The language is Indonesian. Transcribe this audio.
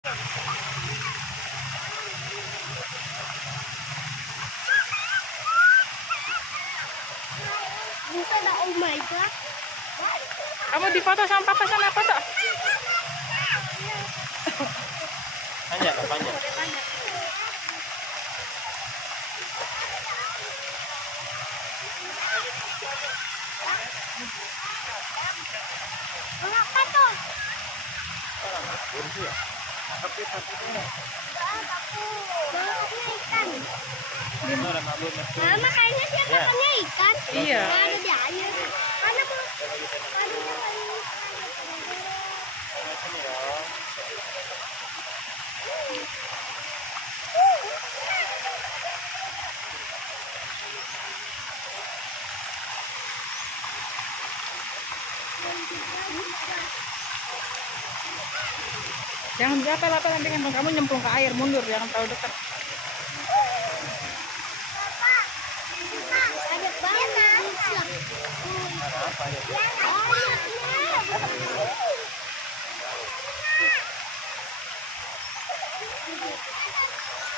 Bisa ada, oh my god. Kamu difoto sama papa sana, foto. Panjang, panjang. Apa tuh? Bonus ya? Tapi satunya. Baunya ikan. Benar, maklum itu. Nah, makanya dia makannya ikan. Iya. Nah, ada di air. Mana bu? Sini dong. Jangan diapel-apel nanti kan kamu nyemplung ke air, mundur, jangan terlalu dekat. Ada banyak. Apa ya? Ya,